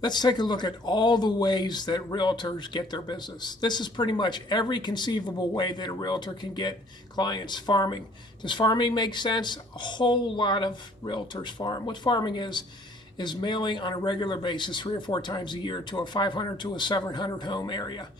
Let's take a look at all the ways that realtors get their business. This is pretty much every conceivable way that a realtor can get clients. Farming. Does farming make sense? A whole lot of realtors farm. What farming is mailing on a regular basis 3 or 4 times a year to a 500 to a 700 home area.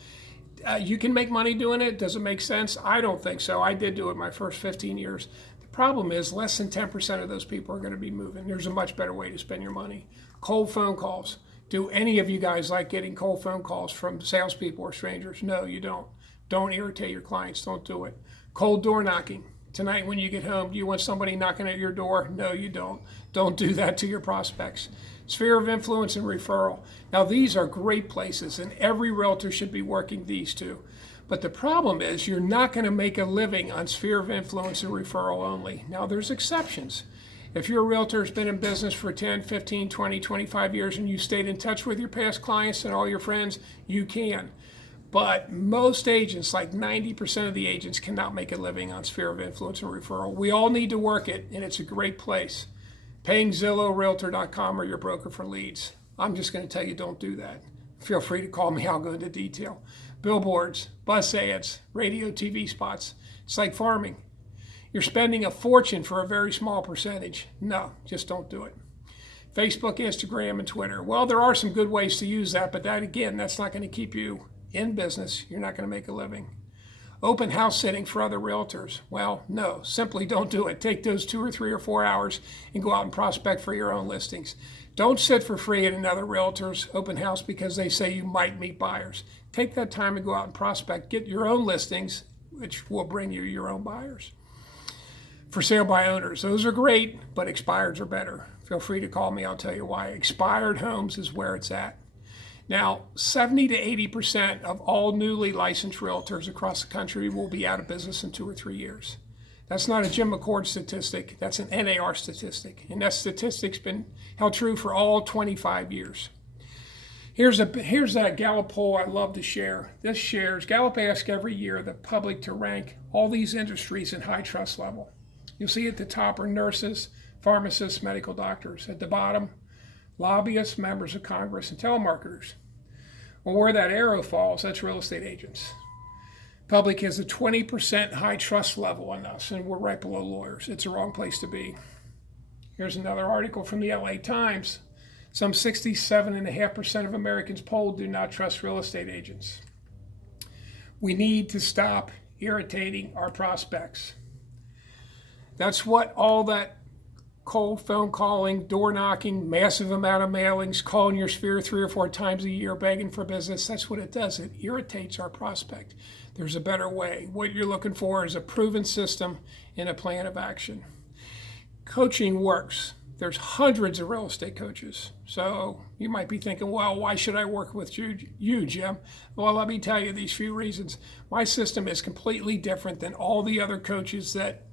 You can make money doing it. Does it make sense? I don't think so. I did do it my first 15 years. The problem is less than 10% of those people are going to be moving. There's a much better way to spend your money. Cold phone calls. Do any of you guys like getting cold phone calls from salespeople or strangers? No, you don't. Don't irritate your clients. Don't do it. Cold door knocking. Tonight when you get home, do you want somebody knocking at your door? No, you don't. Don't do that to your prospects. Sphere of influence and referral. Now these are great places and every realtor should be working these two. But the problem is you're not going to make a living on sphere of influence and referral only. Now there's exceptions. If your realtor has been in business for 10, 15, 20, 25 years and you stayed in touch with your past clients and all your friends, you can. But most agents, like 90% of the agents, cannot make a living on sphere of influence and referral. We all need to work it, and it's a great place. Paying Zillow, Realtor.com, or your broker for leads. I'm just going to tell you don't do that. Feel free to call me. I'll go into detail. Billboards, bus ads, radio, TV spots. It's like farming. You're spending a fortune for a very small percentage. No, just don't do it. Facebook, Instagram, and Twitter. Well, there are some good ways to use that, but that again, that's not going to keep you in business. You're not going to make a living. Open house sitting for other realtors. Well, no, simply don't do it. Take those 2 or 3 or 4 hours and go out and prospect for your own listings. Don't sit for free at another realtor's open house because they say you might meet buyers. Take that time and go out and prospect. Get your own listings, which will bring you your own buyers. For sale by owners, those are great, but expireds are better. Feel free to call me, I'll tell you why. Expired homes is where it's at. Now, 70 to 80% of all newly licensed realtors across the country will be out of business in 2 or 3 years. That's not a Jim McCord statistic, that's an NAR statistic. And that statistic's been held true for all 25 years. Here's that Gallup poll I love to share. Gallup asks every year the public to rank all these industries in high trust level. You'll see at the top are nurses, pharmacists, medical doctors. At the bottom, lobbyists, members of Congress, and telemarketers. Well, where that arrow falls, that's real estate agents. Public has a 20% high trust level on us, and we're right below lawyers. It's the wrong place to be. Here's another article from the LA Times. Some 67.5% of Americans polled do not trust real estate agents. We need to stop irritating our prospects. That's what all that cold phone calling, door knocking, massive amount of mailings, calling your sphere 3 or 4 times a year, begging for business, that's what it does. It irritates our prospect. There's a better way. What you're looking for is a proven system and a plan of action. Coaching works. There's hundreds of real estate coaches. So you might be thinking, well, why should I work with you, Jim? Well, let me tell you these few reasons. My system is completely different than all the other coaches that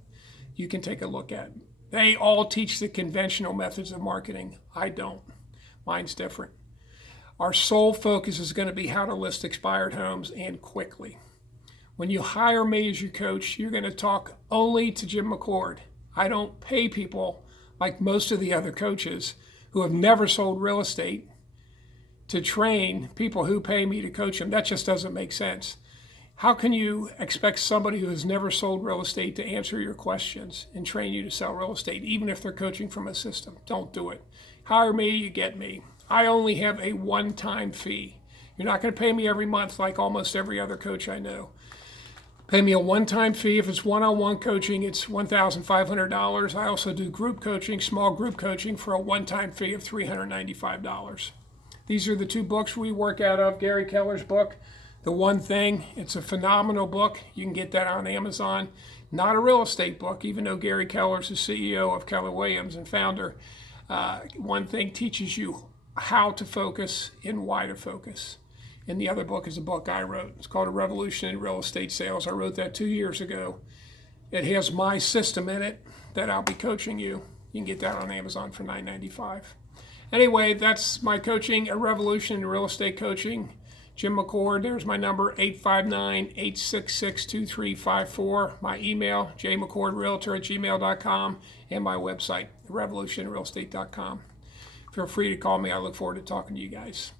you can take a look at. They all teach the conventional methods of marketing. I don't. Mine's different. Our sole focus is going to be how to list expired homes and quickly. When you hire me as your coach, you're going to talk only to Jim McCord. I don't pay people like most of the other coaches who have never sold real estate to train people who pay me to coach them. That just doesn't make sense. How can you expect somebody who has never sold real estate to answer your questions and train you to sell real estate, even if they're coaching from a system? Don't do it. Hire me, you get me. I only have a one-time fee. You're not going to pay me every month like almost every other coach I know. Pay me a one-time fee. If it's one-on-one coaching, it's $1,500. I also do group coaching, small group coaching for a one-time fee of $395. These are the 2 books we work out of. Gary Keller's book, The One Thing. It's a phenomenal book. You can get that on Amazon. Not a real estate book, even though Gary Keller's the CEO of Keller Williams and founder. One Thing teaches you how to focus and why to focus. And the other book is a book I wrote. It's called A Revolution in Real Estate Sales. I wrote that 2 years ago. It has my system in it that I'll be coaching you. You can get that on Amazon for $9.95. Anyway, that's my coaching, A Revolution in Real Estate Coaching. Jim McCord, there's my number, 859-866-2354. My email, jmccordrealtor@gmail.com, and my website, revolutionrealestate.com. feel free to call me. I look forward to talking to you guys.